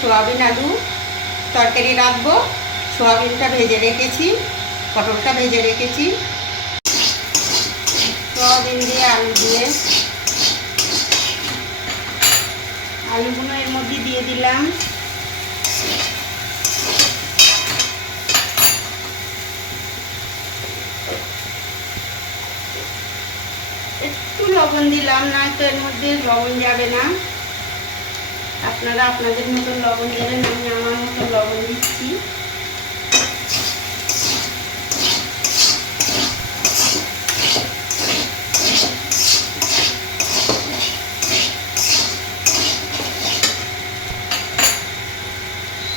Soybean আলু তরকারি রাখবো। সোয়াবিনটা ভেজে রেখেছি, পটলটা ভেজে রেখেছি। সোয়াবিন দিয়ে আলু দিয়ে আলুগুলো এর মধ্যে দিয়ে দিলাম। একটু লবণ দিলাম, নয়তো এর মধ্যে লবণ যাবে না। আপনারা আপনাদের মতন লবণ দেবেন, আমি আমার মতন লবণ দিচ্ছি।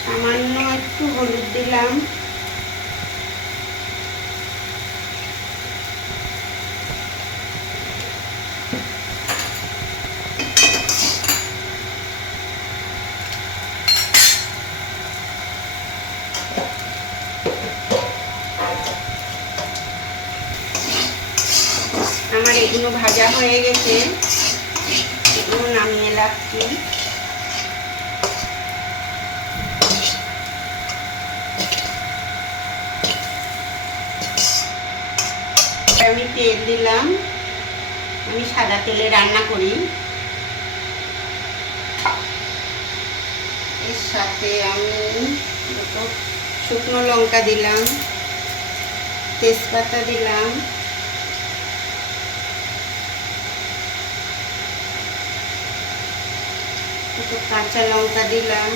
সামান্য একটু হলুদ দিলাম। আমার এগুলো ভাজা হয়ে গেছে, এগুলো নামিয়ে রাখছি। আমি তেল দিলাম, আমি সাদা তেলে রান্না করি। এর সাথে আমি দুটো শুকনো লঙ্কা দিলাম, তেজপাতা দিলাম, একটু কাঁচা লঙ্কা দিলাম,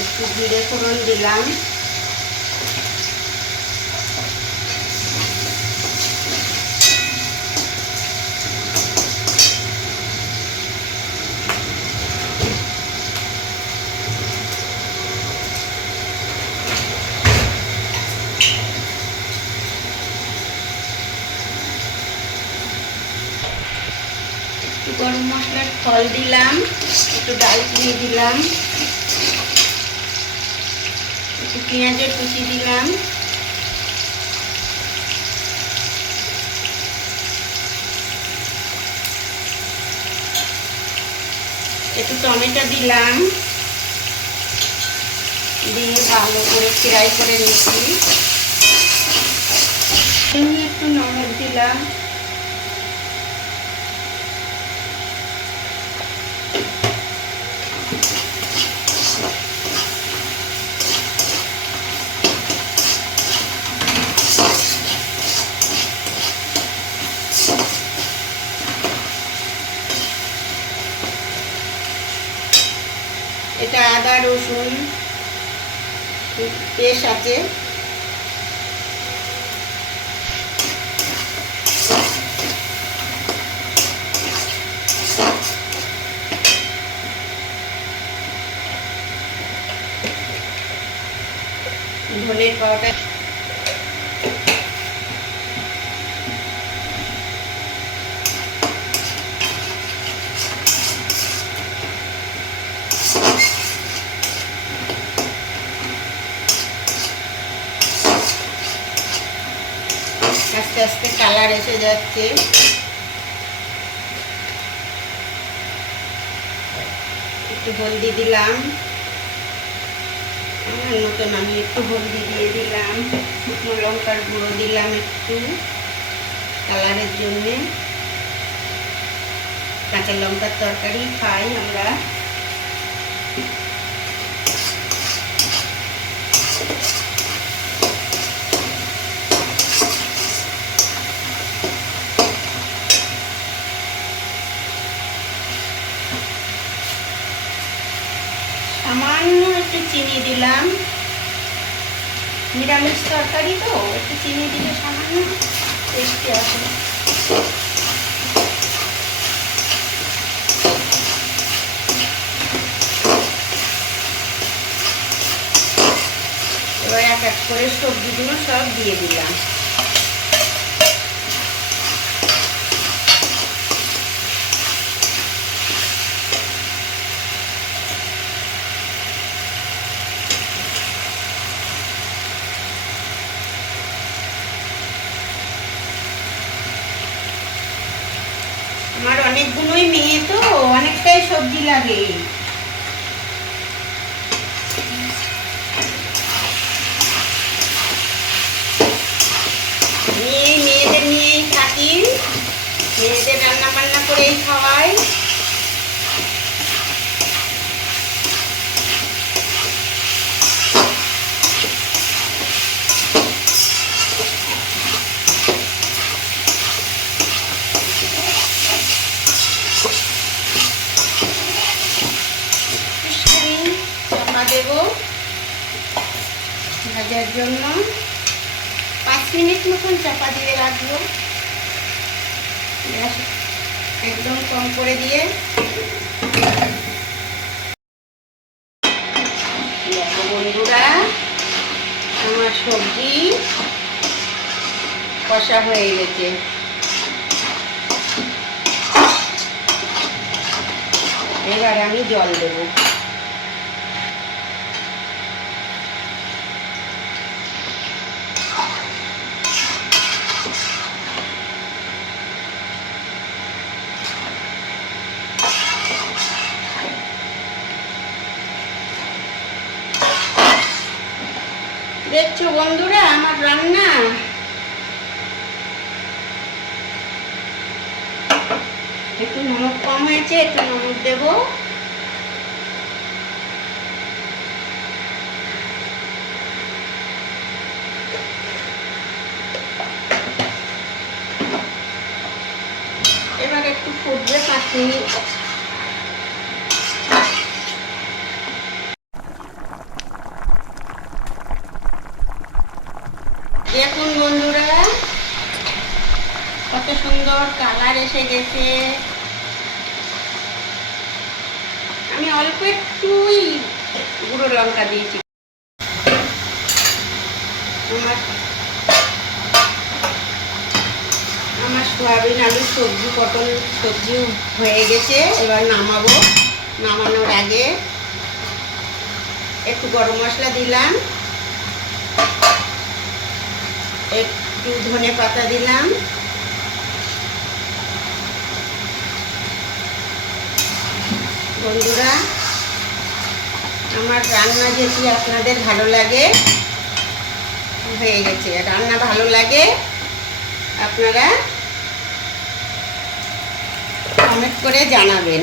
একটু জিরে ফোড়ন দিলাম, একটু গরম মশলার ফল দিলাম, একটু ডালচিনি দিলাম, একটু পেঁয়াজের কুচি দিলাম, একটু টমেটো দিলাম, দিয়ে ভালো করে ফ্রাই করে নিচ্ছি। একটু নমক দিলাম, এটা আদা রসুন পেস্ট আছে, ধনের পাউডার, আস্তে আস্তে কালার এসে যাচ্ছে। একটু হলদি দিলাম, আমার মতন আমি একটু হলদি দিয়ে দিলাম, শুকনো লঙ্কার গুঁড়ো দিলাম একটু কালারের জন্যে। কাঁচা লঙ্কার তরকারি খাই আমরা। সামান্য একটু চিনি দিলাম, নিরামিষ তরকারি তো একটু চিনি দিলে সামান্য টেস্টি আসে। এবার এক এক করে সবজিগুলো সব দিয়ে দিলাম। অনেকগুলোই মেয়ে তো অনেকটাই সবজি লাগে। মেয়েদের নিয়েই থাকি, মেয়েদের রান্না বান্না করেই খাওয়াই। চাপা দেব ভাজার জন্য, 5 মিনিট মতন চাপা দিয়ে রাখবো, একদম কম করে দিয়ে। দেখো বন্ধুরা, আমার সবজি কষা হয়ে গেছে। এবার আমি জল দেব। দেখছো বন্ধুরা আমার রান্না, একটু নমক কম হয়েছে, একটু নমক দেব। এবার একটু ফুটবে 5 মিনিট। দেখুন বন্ধুরা কত সুন্দর কালার এসে গেছে। আমি অল্প একটুই গুঁড়ো লঙ্কা দিয়েছি। আমার সয়াবিন আলুর সবজি, পটল সবজি হয়ে গেছে। এবার নামাবো। নামানোর আগে একটু গরম মশলা দিলাম, একটু ধনে পাতা দিলাম, বন্ধুরা আমার রান্না যদি আপনাদের ভালো লাগে, হয়ে গেছে। রান্না ভালো লাগে আপনারা কমেন্ট করে জানাবেন।